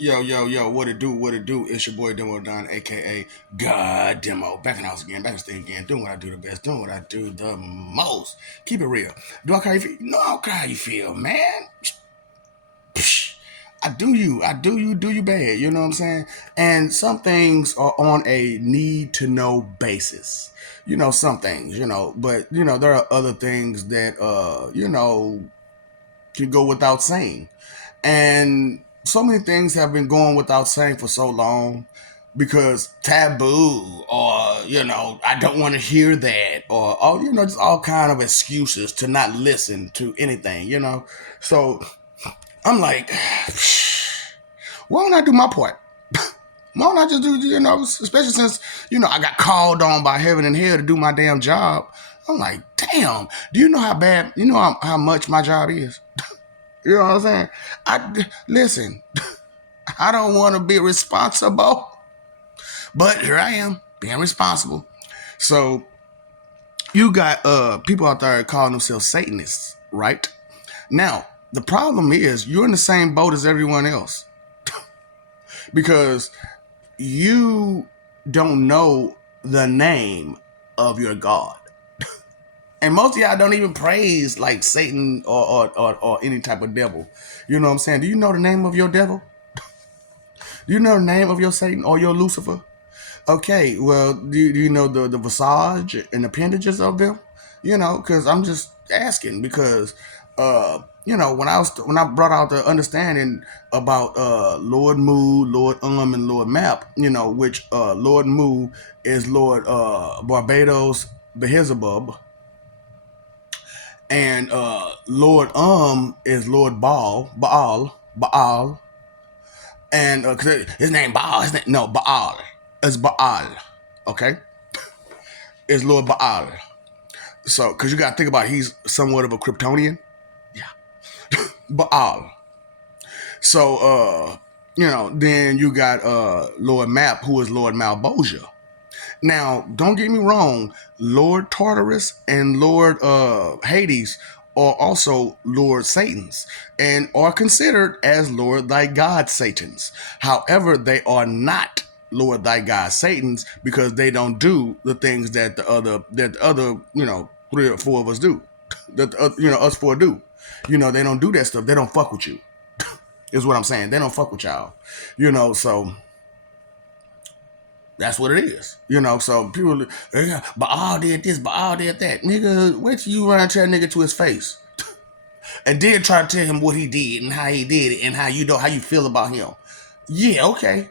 Yo, yo, yo, what it do, what it do? It's your boy Demo Don, aka God Demo. Back in the house again, back in the stage again, doing what I do the best, doing what I do the most. Keep it real. Do I care how you feel? No, I don't care how you feel, man. Psh, do you bad, you know what I'm saying? And some things are on a need to know basis. Some things, but there are other things that can go without saying. And so many things have been going without saying for so long because taboo or, I don't want to hear that or, just all kind of excuses to not listen to anything. So I'm like, why don't I do my part? Why don't I just do, especially since, I got called on by heaven and hell to do my damn job. I'm like, damn, do you know how bad, how much my job is? You know what I'm saying? Listen, I don't want to be responsible, but here I am being responsible. So you got people out there calling themselves Satanists, right? Now, the problem is you're in the same boat as everyone else because you don't know the name of your God. And most of y'all don't even praise like Satan or any type of devil. You know what I'm saying? Do you know the name of your devil? Do you know the name of your Satan or your Lucifer? Okay, well, do you know the visage and appendages of them? Because I'm just asking because, when I brought out the understanding about Lord Mu, Lord and Lord Map, which Lord Mu is Lord Barbados Beelzebub, and Lord is Lord Baal, and cause his name Baal, no Baal, it's Baal, okay, is Lord Baal. So, because you got to think about it, he's somewhat of a Kryptonian, yeah, Baal. So, then you got Lord Map, who is Lord Malbosia. Now, don't get me wrong, Lord Tartarus and Lord Hades are also Lord Satans and are considered as Lord thy God Satans. However, they are not Lord thy God Satans because they don't do the things that the other 3 or 4 of us do. That us 4 do. They don't do that stuff. They don't fuck with you. Is what I'm saying. They don't fuck with y'all. So that's what it is. So people, yeah, but all did this, but all did that. Nigga, wait till you run and tell nigga to his face. And then try to tell him what he did and how he did it and how you feel about him. Yeah, okay.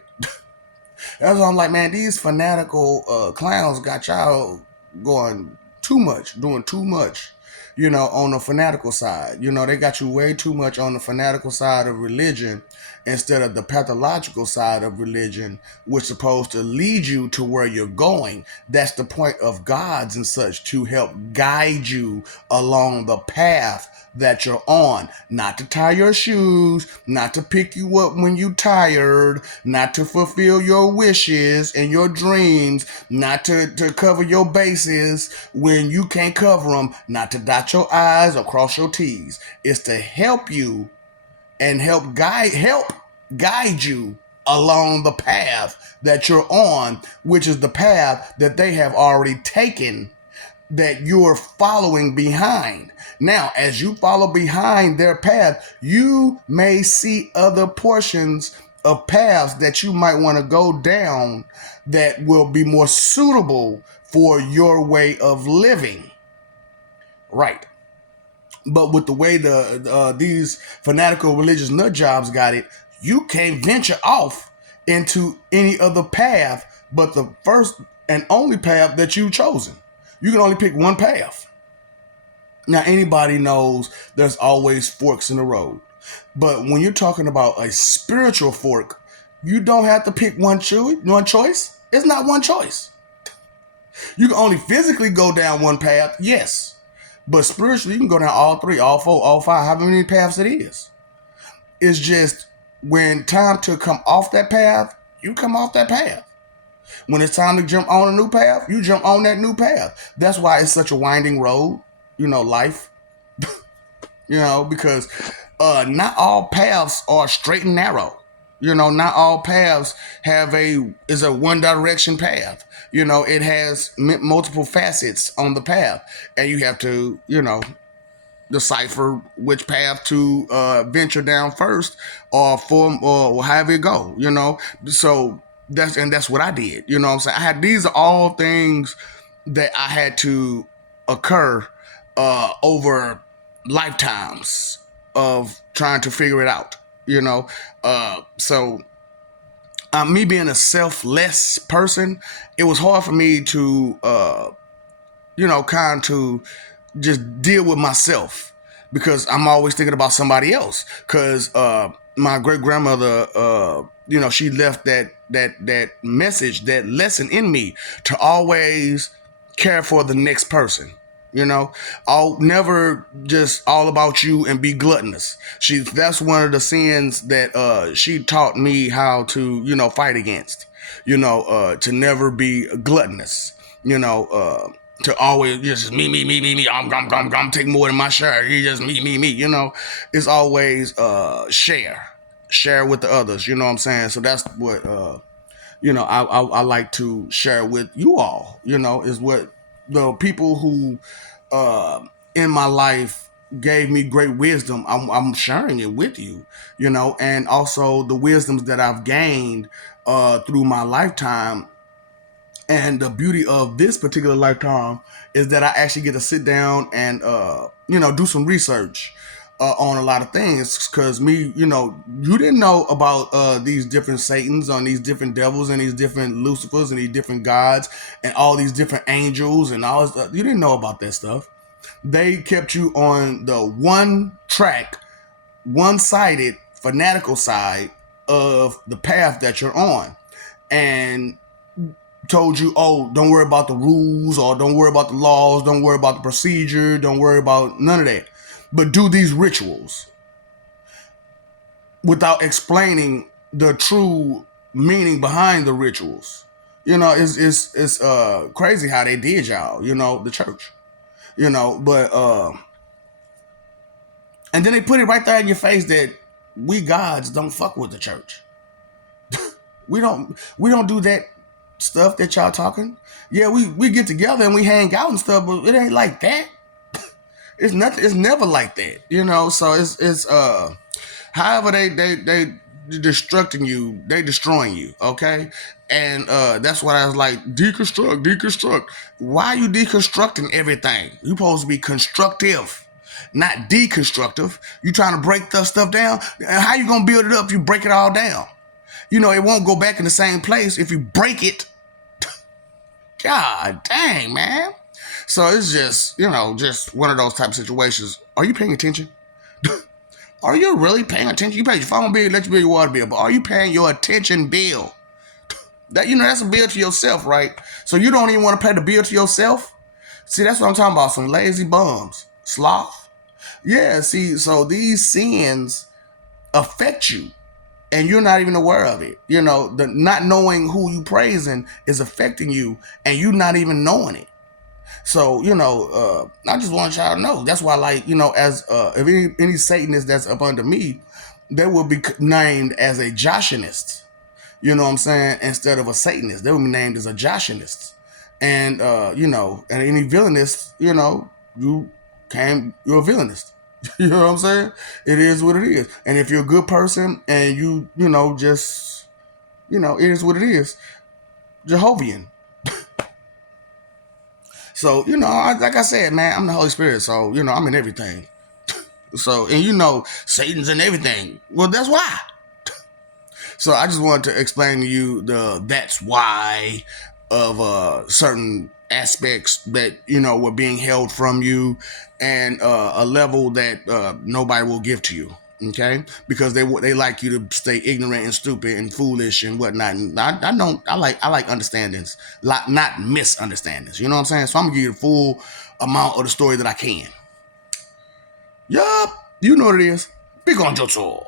That's why I'm like, man, these fanatical clowns got y'all going too much, doing too much, on the fanatical side. They got you way too much on the fanatical side of religion instead of the pathological side of religion, which is supposed to lead you to where you're going. That's the point of gods and such, to help guide you along the path that you're on, not to tie your shoes, not to pick you up when you tired, not to fulfill your wishes and your dreams, not to cover your bases when you can't cover them, not to dot your I's or cross your T's. It's to help you and help guide you along the path that you're on, which is the path that they have already taken that you're following behind. Now, as you follow behind their path, you may see other portions of paths that you might want to go down that will be more suitable for your way of living. Right. But with the way these fanatical religious nut jobs got it, you can't venture off into any other path but the first and only path that you've chosen. You can only pick one path. Now, anybody knows there's always forks in the road. But when you're talking about a spiritual fork, you don't have to pick one choice. It's not one choice. You can only physically go down one path, yes. But spiritually, you can go down all 3, all 4, all 5, however many paths it is. It's just when time to come off that path, you come off that path. When it's time to jump on a new path, you jump on that new path. That's why it's such a winding road, life. Because not all paths are straight and narrow. You know, not all paths is a one direction path. You know, it has multiple facets on the path, and you have to, you know, decipher which path to venture down first, or form, or however it go. You know, so that's what I did. You know what I'm saying? I had these are all things that I had to occur over lifetimes of trying to figure it out. You know, so me being a selfless person, it was hard for me to, you know, kind to just deal with myself because I'm always thinking about somebody else. Because my great grandmother, you know, she left that message, that lesson in me to always care for the next person. You know, I'll never just all about you and be gluttonous. That's one of the sins that she taught me how to, you know, fight against. You know, to never be gluttonous. You know, to always just me. I'm take more than my share. You just me. You know, it's always share with the others. You know what I'm saying? So that's what you know, I like to share with you all. You know, is what the people who uh, in my life gave me great wisdom. I'm sharing it with you. You know, and also the wisdoms that I've gained through my lifetime. And the beauty of this particular lifetime is that I actually get to sit down and you know, do some research on a lot of things. Because me, you know, you didn't know about these different Satans, on these different devils, and these different Lucifers, and these different gods, and all these different angels, and all this. You didn't know about that stuff. They kept you on the one track, one sided, fanatical side of the path that you're on, and told you, oh, don't worry about the rules, or don't worry about the laws, don't worry about the procedure, don't worry about none of that. But do these rituals without explaining the true meaning behind the rituals. You know, it's crazy how they did y'all, you know, the church. You know, but and then they put it right there in your face that we gods don't fuck with the church. We don't do that stuff that y'all talking. Yeah, we get together and we hang out and stuff, but it ain't like that. It's nothing. It's never like that, you know. So it's however they destructing you, they destroying you. Okay, and that's what I was like, deconstruct. Why are you deconstructing everything? You supposed to be constructive, not deconstructive. You trying to break the stuff down. How you gonna build it up if you break it all down? You know, it won't go back in the same place if you break it. God dang, man. So it's just, you know, just one of those type of situations. Are you paying attention? Are you really paying attention? You pay your phone bill, electric bill, your water bill, but are you paying your attention bill? That, you know, that's a bill to yourself, right? So you don't even want to pay the bill to yourself? See, that's what I'm talking about. Some lazy bums. Sloth. Yeah, see, so these sins affect you, and you're not even aware of it. You know, the not knowing who you praising is affecting you, and you not even knowing it. So, you know, I just want y'all to know. That's why, like, you know, as if any Satanist that's up under me, they will be named as a Joshinist. You know what I'm saying? Instead of a Satanist, they will be named as a Joshinist. And you know, and any villainist, you know, you're a villainist. You know what I'm saying? It is what it is. And if you're a good person and you know, just, you know, it is what it is. Jehovian. So, you know, like I said, man, I'm the Holy Spirit. So, you know, I'm in everything. So, and you know, Satan's in everything. Well, that's why. So I just wanted to explain to you that's why of certain aspects that, you know, were being held from you, and a level that nobody will give to you. Okay, because they like you to stay ignorant and stupid and foolish and whatnot. And I like understandings, not misunderstandings. You know what I'm saying? So I'm gonna give you the full amount of the story that I can. Yup, you know what it is. Big on Jotso.